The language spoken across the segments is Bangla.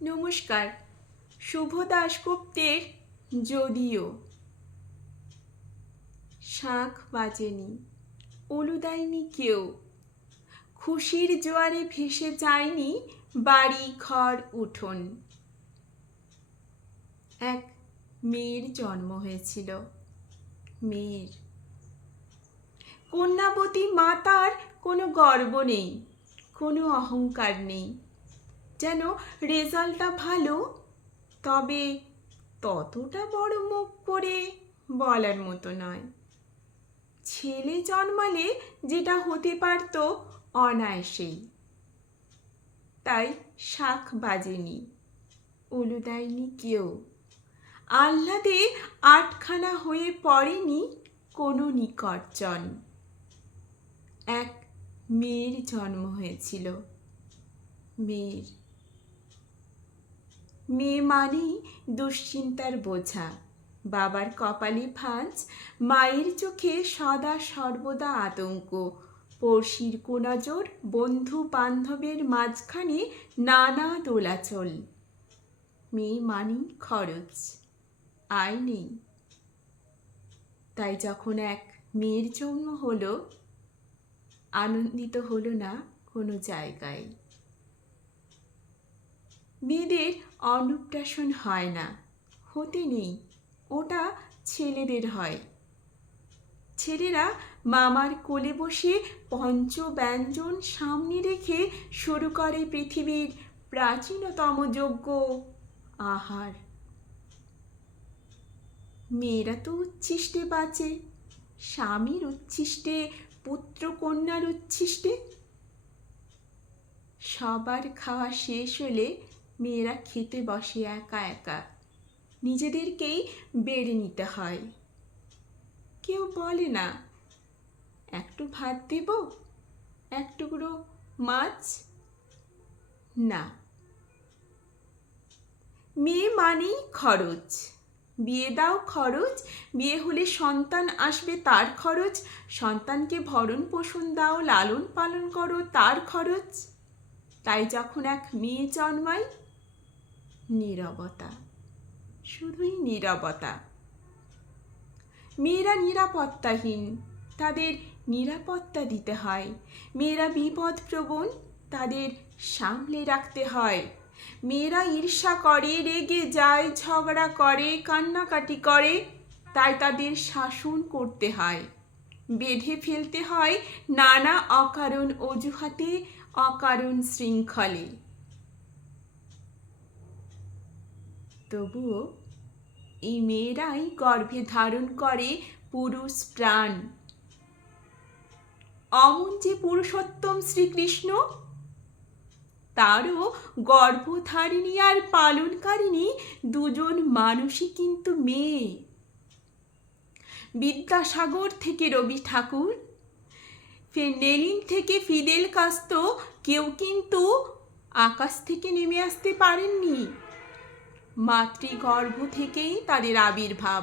নমস্কার। শুভ দাশগুপ্তের যদিও। শাঁখ বাজেনি, উলু দেয়নি কেউ, খুশির জোয়ারে ভেসে যায়নি বাড়ি ঘর উঠোন। এক মেয়ের জন্ম হয়েছিল। মেয়ের কন্যাবতী মাতার কোনো গর্ব নেই, কোনো অহংকার নেই। যেন রেজাল্টটা ভালো, তবে ততটা বড় মুখ করে বলার মতো নয়। ছেলে জন্মালে যেটা হতে পারত অনায়াসেই, তাই শাঁখ বাজেনি, উলু দেয়নি কেউ। আহ্লাদে আটখানা হয়ে পড়েনি কোনো নিকটজন। এক মেয়ের জন্ম হয়েছিল। মেয়ের মেয়ে মানেই দুশ্চিন্তার বোঝা, বাবার কপালে ভাঁজ, মায়ের চোখে সদা সর্বদা আতঙ্ক, পড়শির কুনজর, বন্ধু বান্ধবের মাঝখানে নানা দোলাচল। মেয়ে মানেই খরচ, আয় নেই। তাই যখন এক মেয়ের জন্ম হলো, আনন্দিত হলো না কোনো জায়গায়। মেয়েদের অন্নপ্রাশন হয় না, হতে নেই, ওটা ছেলেদের হয়। ছেলেরা মামার কোলে বসে পঞ্চব্যঞ্জন সামনে রেখে শুরু করে পৃথিবীর প্রাচীনতম যজ্ঞ, আহার। মেয়েরা তো উচ্ছিষ্টে বাঁচে, স্বামীর উচ্ছিষ্টে, পুত্র কন্যার উচ্ছিষ্টে। সবার খাওয়া শেষ হলে মেয়েরা খেতে বসে একা একা, নিজেদেরকেই বেড়ে নিতে হয়। কেউ বলে না, একটু ভাত দেব, এক টুকরো মাছ, না। মেয়ে মানেই খরচ, বিয়ে দাও খরচ, বিয়ে হলে সন্তান আসবে তার খরচ, সন্তানকে ভরণ পোষণ দাও, লালন পালন করো তার খরচ। তাই যখন এক মেয়ে জন্মায়, নীরবতা, শুধুই নীরবতা। মেয়েরা নিরাপত্তাহীন, তাদের নিরাপত্তা দিতে হয়। মেয়েরা বিপদপ্রবণ, তাদের সামলে রাখতে হয়। মেয়েরা ঈর্ষা করে, রেগে যায়, ঝগড়া করে, কান্নাকাটি করে, তাই তাদের শাসন করতে হয়। বেঁধে ফেলতে হয় নানা অকারণ অজুহাতে, অকারণ শৃঙ্খলে। তবুও এই মেয়েরাই গর্ভে ধারণ করে পুরুষ প্রাণ। অমন যে পুরুষোত্তম শ্রীকৃষ্ণ, তারও গর্ভধারিণী আর পালনকারিণী দুজন মানুষই কিন্তু মেয়ে। বিদ্যাসাগর থেকে রবি ঠাকুর, লেনিন থেকে ফিদেল কাস্ত্রো, কেউ কিন্তু আকাশ থেকে নেমে আসতে পারেননি। মাতৃগর্ভ থেকেই তাদের আবির্ভাব।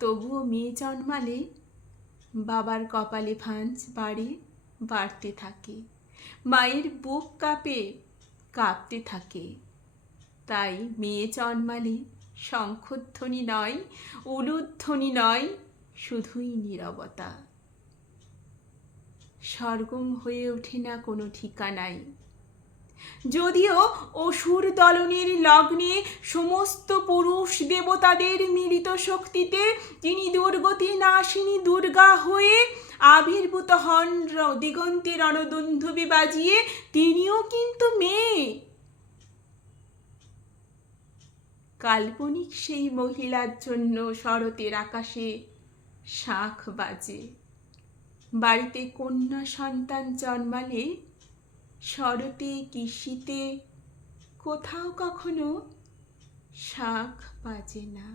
তবুও মেয়ে জন্মালে বাবার কপালে ভাঁজ বাড়তে থাকে, মায়ের বুক কাঁপতে থাকে। তাই মেয়ে জন্মালে শঙ্খধ্বনি নয়, উলুধ্বনি নয়, শুধুই নীরবতা। সরগম হয়ে ওঠে না কোনো ঠিকানায়। যদিও অসুর দলনের লগ্নে সমস্ত পুরুষ দেবতাদের মিলিত শক্তিতে তিনি দুর্গতি নাশিনী দুর্গা হয়ে আবির্ভূত হন দিগন্তে রণদুন্ধুবি বাজিয়ে, তিনিও কিন্তু মেয়ে। কাল্পনিক সেই মহিলার জন্য শরতের আকাশে শাঁখ বাজে। বাড়িতে কন্যা সন্তান জন্মালে শরতে কি শীতে কোথাও কখনো শাঁখ বাজে না।